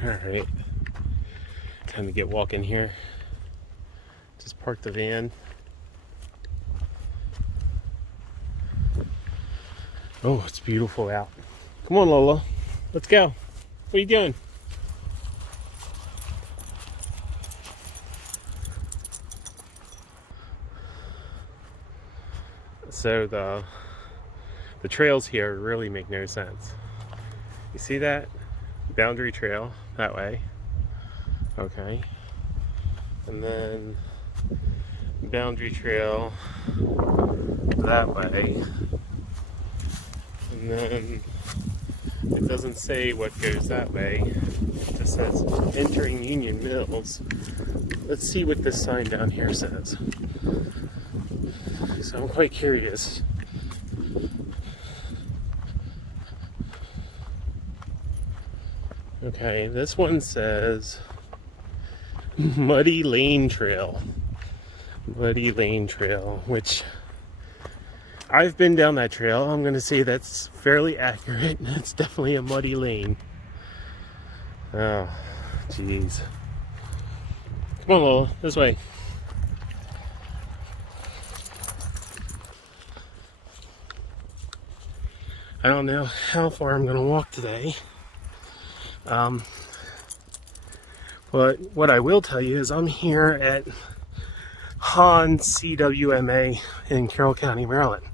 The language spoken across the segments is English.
Alright, time to get walking here. Just parked the van. Oh, it's beautiful out. Come on, Lola. Let's go. What are you doing? So the trails here really make no sense. You see that? Boundary trail that way. Okay. And then boundary trail that way. And then it doesn't say what goes that way. It just says entering Union Mills. Let's see what this sign down here says. So I'm quite curious. Okay, this one says Muddy Lane Trail. Muddy Lane Trail, which I've been down that trail. I'm going to say that's fairly accurate. It's definitely a muddy lane. Oh, jeez. Come on, Lola, this way. I don't know how far I'm going to walk today. But what I will tell you is I'm here at CWMA in Carroll County, Maryland.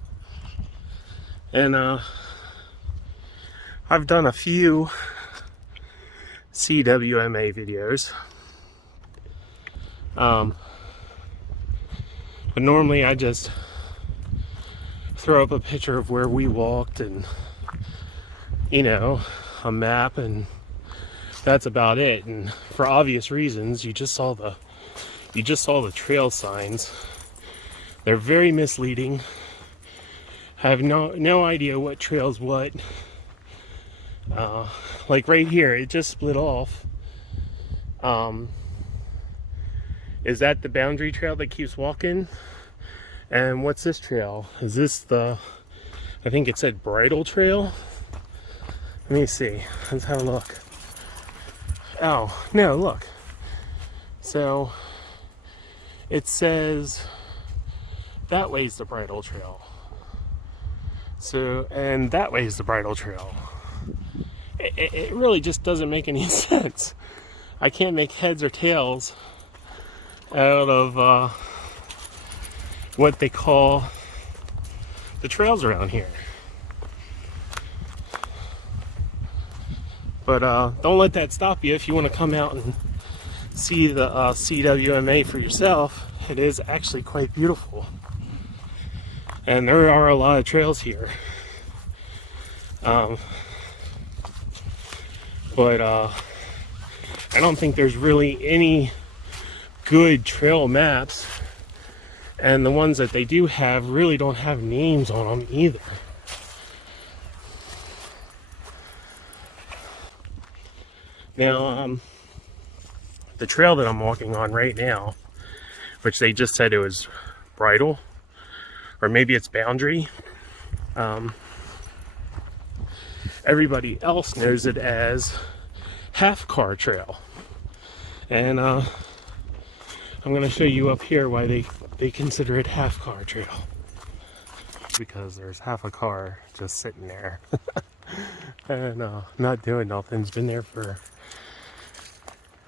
And I've done a few CWMA videos. But normally I just throw up a picture of where we walked and, you know, a map, and that's about it. And for obvious reasons, you just saw the trail signs. They're very misleading. I have no idea what trail's what. Like right here, it just split off. Is that the boundary trail that keeps walking? And what's this trail? Is this the, I think it said bridle trail? Let me see. Let's have a look. Oh, no, look. So it says that way's the bridle trail. So, and that way's the bridle trail. It really just doesn't make any sense. I can't make heads or tails out of what they call the trails around here. But don't let that stop you if you want to come out and see the CWMA for yourself. It is actually quite beautiful. And there are a lot of trails here. But I don't think there's really any good trail maps. And the ones that they do have really don't have names on them either. Now, the trail that I'm walking on right now, which they just said it was bridle, or maybe it's boundary. Everybody else knows it as half car trail. And I'm going to show you up here why they consider it half car trail. Because there's half a car just sitting there. And not doing nothing. It's been there for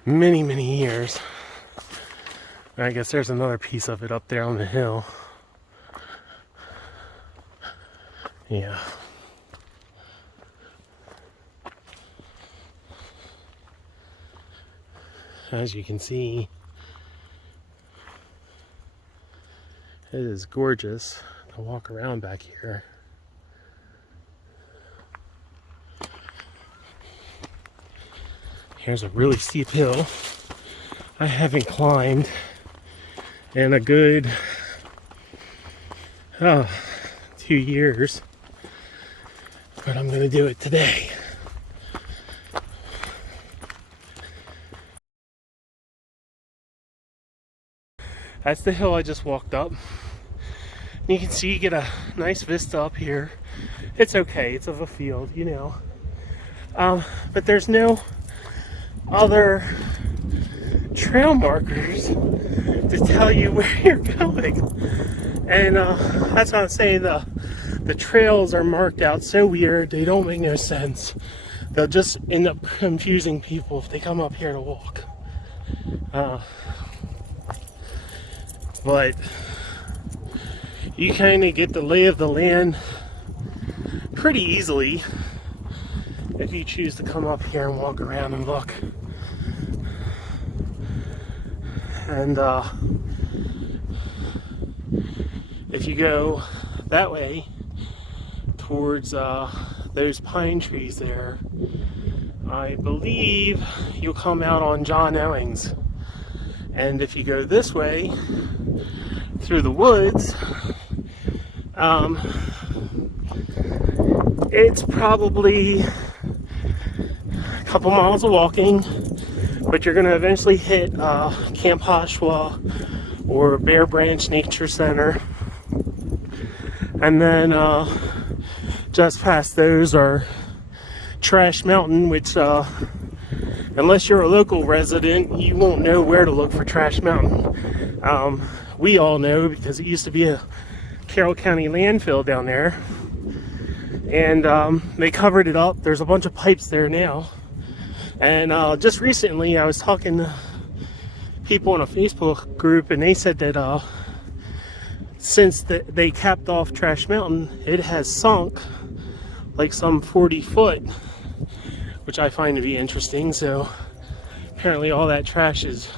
many years. And I guess there's another piece of it up there on the hill. Yeah. As you can see, it is gorgeous to walk around back here. Here's a really steep hill I haven't climbed in a good 2 years, but I'm gonna do it today. That's the hill I just walked up. And you can see you get a nice vista up here. It's okay, it's of a field, you know. But there's no other trail markers to tell you where you're going. And that's what I'm saying. The trails are marked out so weird, they don't make no sense. They'll just end up confusing people if they come up here to walk. But you kind of get the lay of the land pretty easily if you choose to come up here and walk around and look. And if you go that way towards those pine trees there, I believe you'll come out on John Owings. And if you go this way through the woods, it's probably a couple miles of walking, but you're going to eventually hit Camp Hoshua or Bear Branch Nature Center. And then just past those are Trash Mountain, which unless you're a local resident, you won't know where to look for Trash Mountain. We all know because it used to be a Carroll County landfill down there. And they covered it up. There's a bunch of pipes there now. And just recently I was talking to people in a Facebook group, and they said that since they capped off Trash Mountain, it has sunk like some 40 foot, which I find to be interesting. So apparently all that trash is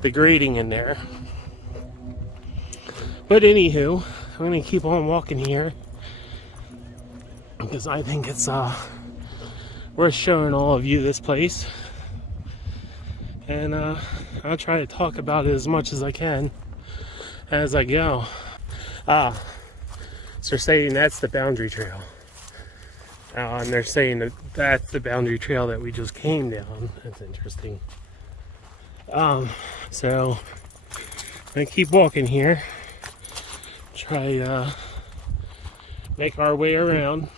degrading in there. But anywho, I'm going to keep on walking here because I think it's worth showing all of you this place. And I'll try to talk about it as much as I can as I go. So they're saying that's the boundary trail. And they're saying that that's the boundary trail that we just came down. That's interesting. So I'm going to keep walking here. Try make our way around.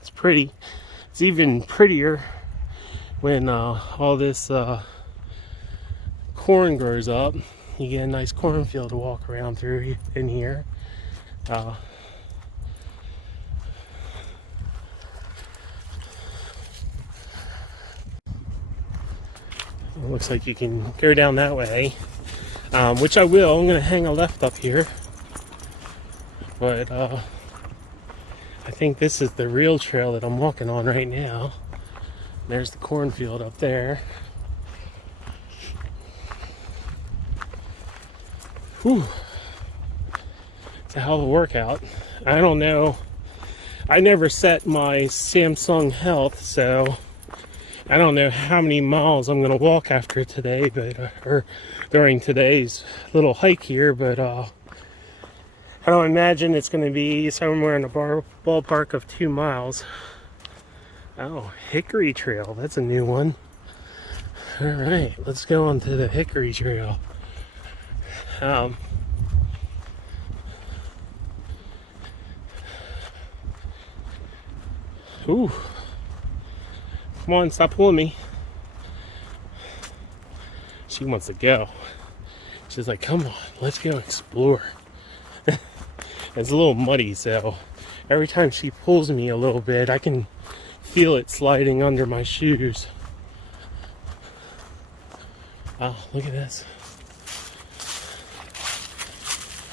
It's pretty. It's even prettier when all this corn grows up. You get a nice cornfield to walk around through in here. It looks like you can go down that way, which I will. I'm going to hang a left up here, but I think this is the real trail that I'm walking on right now. There's the cornfield up there. Whew. It's a hell of a workout. I don't know. I never set my Samsung Health, so I don't know how many miles I'm going to walk after today, but or during today's little hike here, but I don't imagine it's going to be somewhere in the ballpark of 2 miles. Oh, Hickory Trail. That's a new one. All right, let's go on to the Hickory Trail. Ooh. Come on, stop pulling me. She wants to go. She's like, come on, let's go explore. It's a little muddy, so every time she pulls me a little bit, I can feel it sliding under my shoes. Oh, look at this.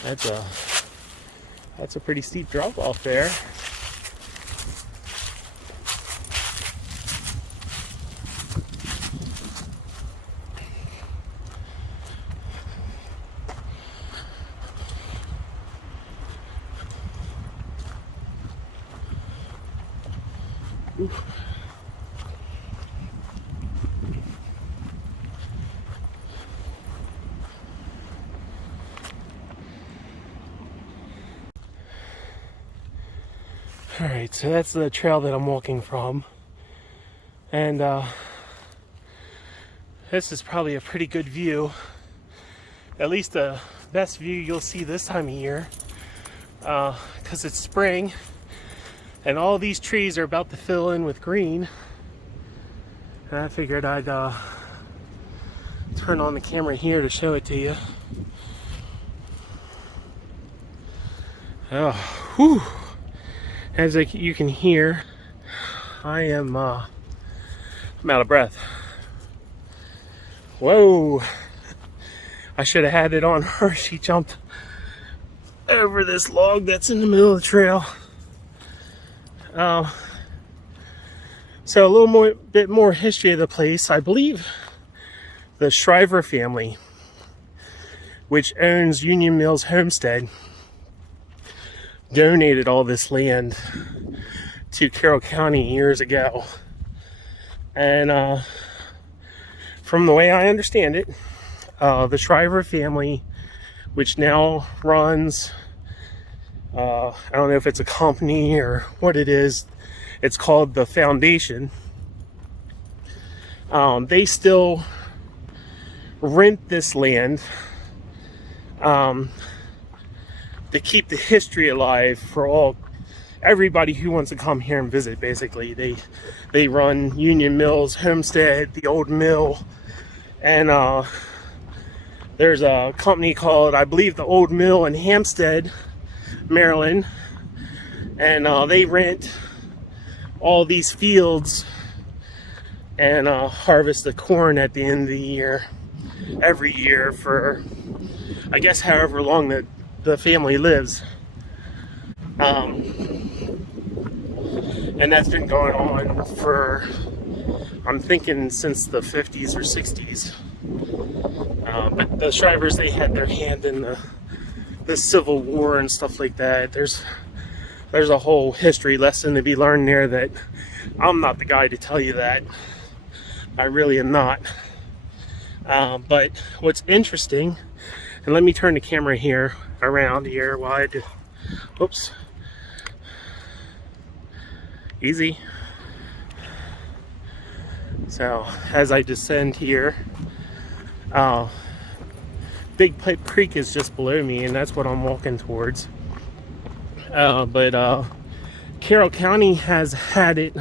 That's a pretty steep drop off there. Oof. All right, so that's the trail that I'm walking from, and this is probably a pretty good view, at least the best view you'll see this time of year, because it's spring And all these trees are about to fill in with green. And I figured I'd turn on the camera here to show it to you. Oh, whew. As you can hear, I'm out of breath. Whoa! I should have had it on her. She jumped over this log that's in the middle of the trail. So a little bit more history of the place. I believe the Shriver family, which owns Union Mills Homestead, donated all this land to Carroll County years ago. And from the way I understand it, the Shriver family, which now runs, I don't know if it's a company or what it is, it's called the Foundation. They still rent this land to keep the history alive for everybody who wants to come here and visit. Basically, they run Union Mills Homestead, the old mill, and there's a company called, I believe, the Old Mill in Hampstead, Maryland, and they rent all these fields and harvest the corn at the end of the year, every year, for I guess however long that the family lives. And that's been going on for, I'm thinking, since the 50s or 60s. But the Shrivers, they had their hand in the Civil War and stuff like that. There's a whole history lesson to be learned there that I'm not the guy to tell you that. I really am not. But what's interesting, and let me turn the camera here around here while I do. Oops. Easy. So as I descend here, Big Pipe Creek is just below me, and that's what I'm walking towards. But Carroll County has had it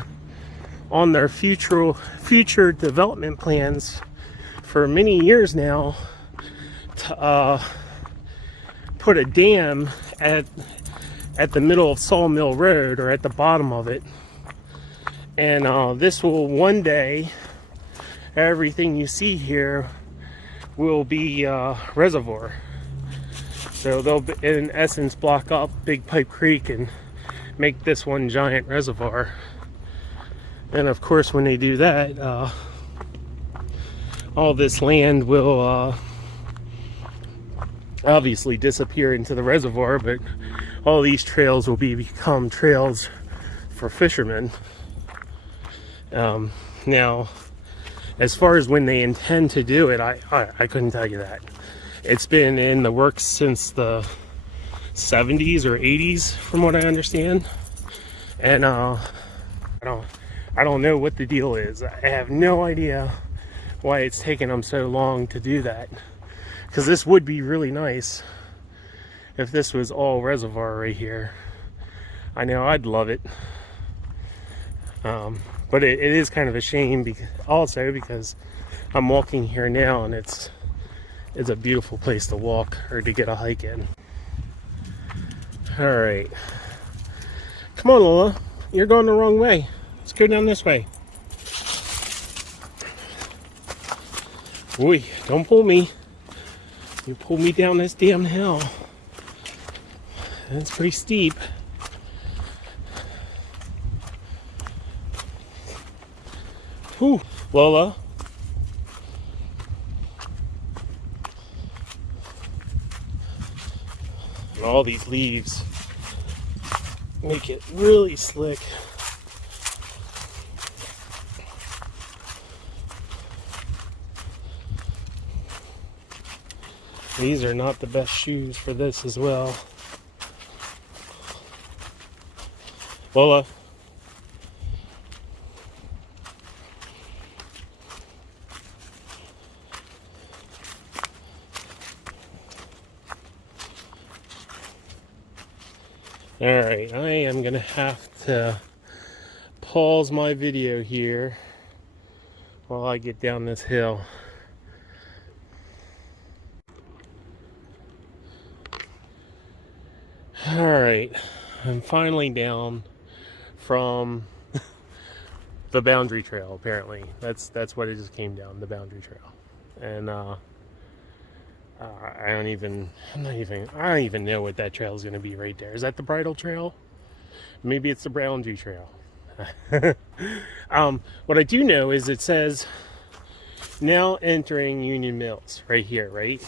on their future development plans for many years now to put a dam at the middle of Sawmill Road, or at the bottom of it. And this will one day, everything you see here will be reservoir. So they'll, in essence, block up Big Pipe Creek and make this one giant reservoir. And of course, when they do that, all this land will obviously disappear into the reservoir, but all these trails will become trails for fishermen. Now, as far as when they intend to do it, I couldn't tell you that. It's been in the works since the 70s or 80s, from what I understand. And I don't know what the deal is. I have no idea why it's taken them so long to do that. Because this would be really nice if this was all reservoir right here. I know I'd love it. But it is kind of a shame because I'm walking here now, and it's a beautiful place to walk or to get a hike in. All right, come on, Lola, you're going the wrong way. Let's go down this way. Ooh, don't pull me. You pull me down this damn hill. It's pretty steep. Whew, Lola. And all these leaves make it really slick. These are not the best shoes for this as well. Lola. Alright, I am gonna have to pause my video here while I get down this hill. Alright, I'm finally down from the boundary trail, apparently. That's what it just came down, the boundary trail. And I don't even know what that trail is going to be right there. Is that the bridle trail? Maybe it's the boundary trail. What I do know is it says now entering Union Mills right here, right?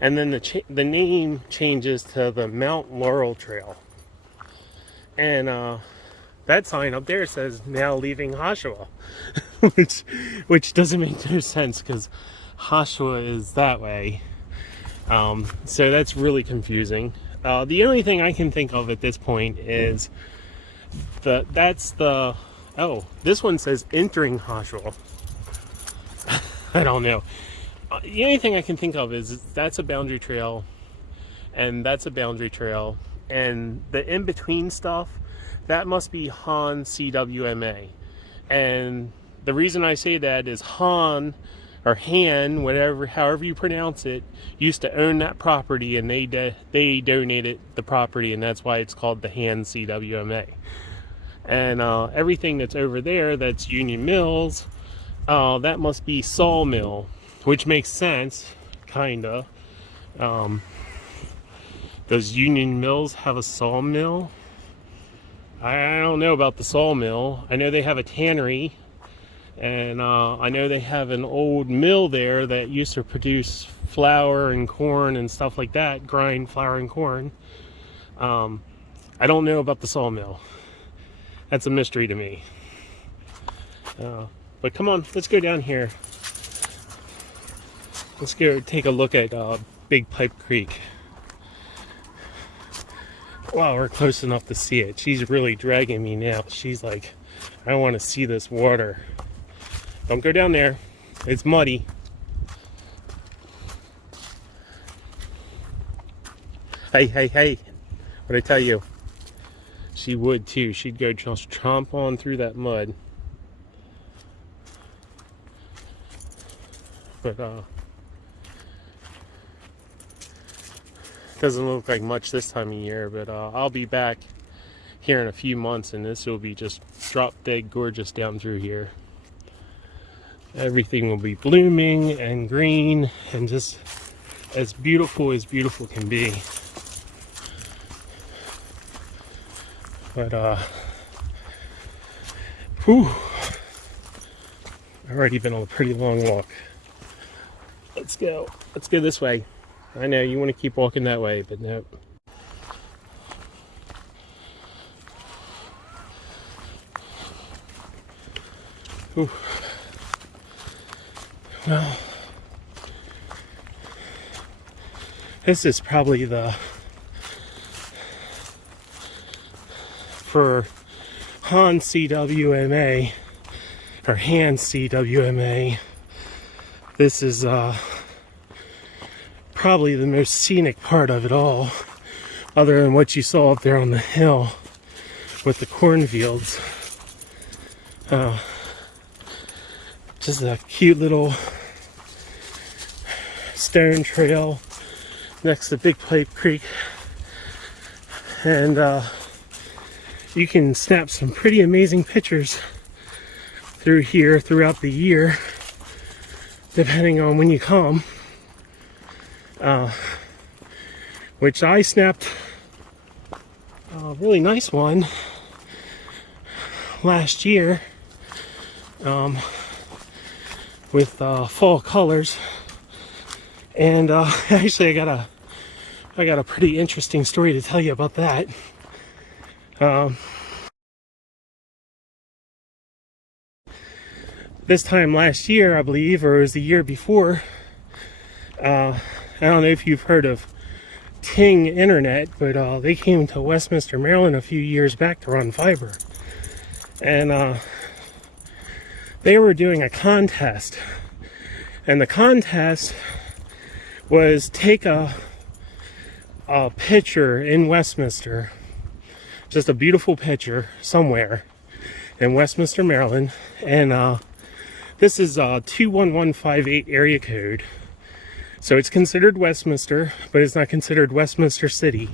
And then the name changes to the Mount Laurel Trail. And that sign up there says now leaving Oshawa, which doesn't make no sense because Oshawa is that way. So that's really confusing. The only thing I can think of at this point is this one says entering Oshawa. I don't know. The only thing I can think of is that's a boundary trail, and that's a boundary trail, and the in-between stuff, that must be Han CWMA. And the reason I say that is Han, or Han, however you pronounce it, used to own that property, and they donated the property, and that's why it's called the Han CWMA. And everything that's over there, that's Union Mills, that must be Sawmill, which makes sense, kinda. Does Union Mills have a sawmill? I don't know about the sawmill. I know they have a tannery, and I know they have an old mill there that used to produce flour and corn and stuff like that, grind flour and corn. I don't know about the sawmill. That's a mystery to me. But come on, let's go down here. Let's go take a look at Big Pipe Creek. Wow, we're close enough to see it. She's really dragging me now. She's like, I want to see this water. Don't go down there. It's muddy. Hey, hey, hey. What'd I tell you? She would too. She'd go just tromp on through that mud. But doesn't look like much this time of year, but I'll be back here in a few months, and this will be just drop dead gorgeous down through here. Everything will be blooming and green and just as beautiful can be. But whew, I've already been on a pretty long walk. Let's go this way. I know you want to keep walking that way, but no. Whew. Well, this is probably for Han CWMA, or Han CWMA, this is probably the most scenic part of it all, other than what you saw up there on the hill with the cornfields. Just a cute little stone trail next to Big Pipe Creek, and you can snap some pretty amazing pictures through here throughout the year, depending on when you come. Which I snapped a really nice one last year with fall colors, and actually I got a pretty interesting story to tell you about that. This time last year, I believe, or it was the year before, I don't know if you've heard of Ting Internet, but they came to Westminster, Maryland a few years back to run fiber. And they were doing a contest. And the contest was take a picture in Westminster just a beautiful picture somewhere in Westminster, Maryland. And this is 21158 area code. So it's considered Westminster, but it's not considered Westminster City.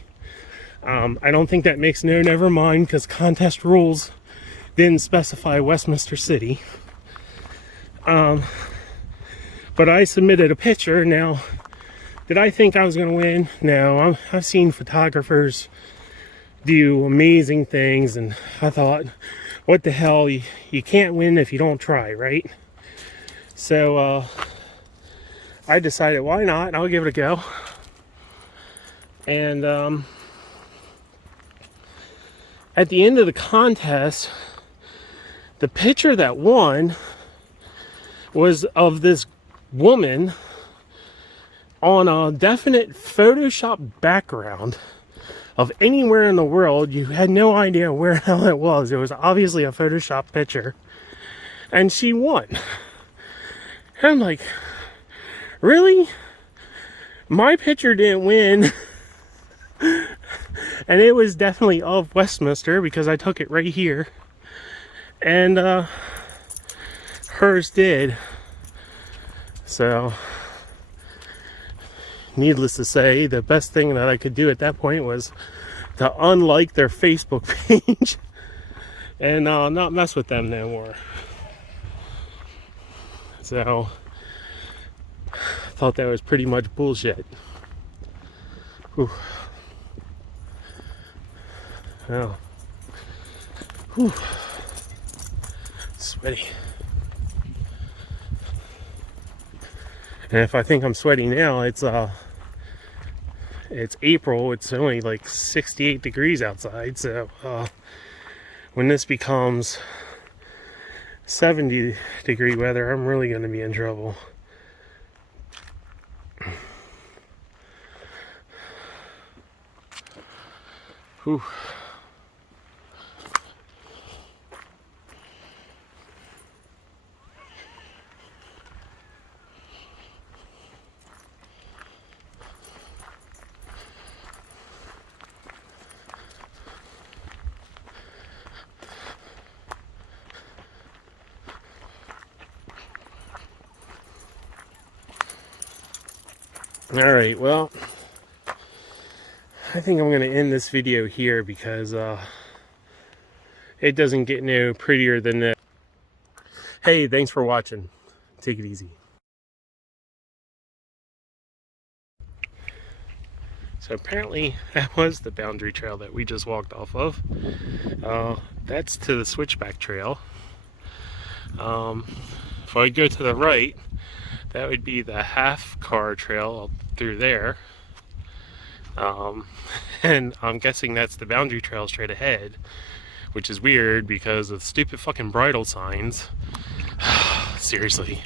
I don't think that makes never mind, because contest rules didn't specify Westminster City. But I submitted a picture. Now, did I think I was going to win? No. I've seen photographers do amazing things, and I thought, what the hell, you can't win if you don't try, right? So I decided, why not? I'll give it a go. And at the end of the contest, the picture that won was of this woman on a definite Photoshop background of anywhere in the world. You had no idea where the hell it was. It was obviously a Photoshop picture. And she won. And I'm like, really? My picture didn't win. And it was definitely of Westminster, because I took it right here. And hers did. So, needless to say, the best thing that I could do at that point was to unlike their Facebook page and not mess with them no more. So, I thought that was pretty much bullshit. Whew. Well, whew. Sweaty. And if I think I'm sweaty now, it's April. It's only like 68 degrees outside. So when this becomes 70-degree weather, I'm really going to be in trouble. Whew. Alright, well, I think I'm going to end this video here, because it doesn't get no prettier than this. Hey, thanks for watching. Take it easy. So apparently that was the boundary trail that we just walked off of. That's to the switchback trail. If I go to the right, that would be the half car trail through there. And I'm guessing that's the boundary trail straight ahead, which is weird because of stupid fucking bridle signs. Seriously.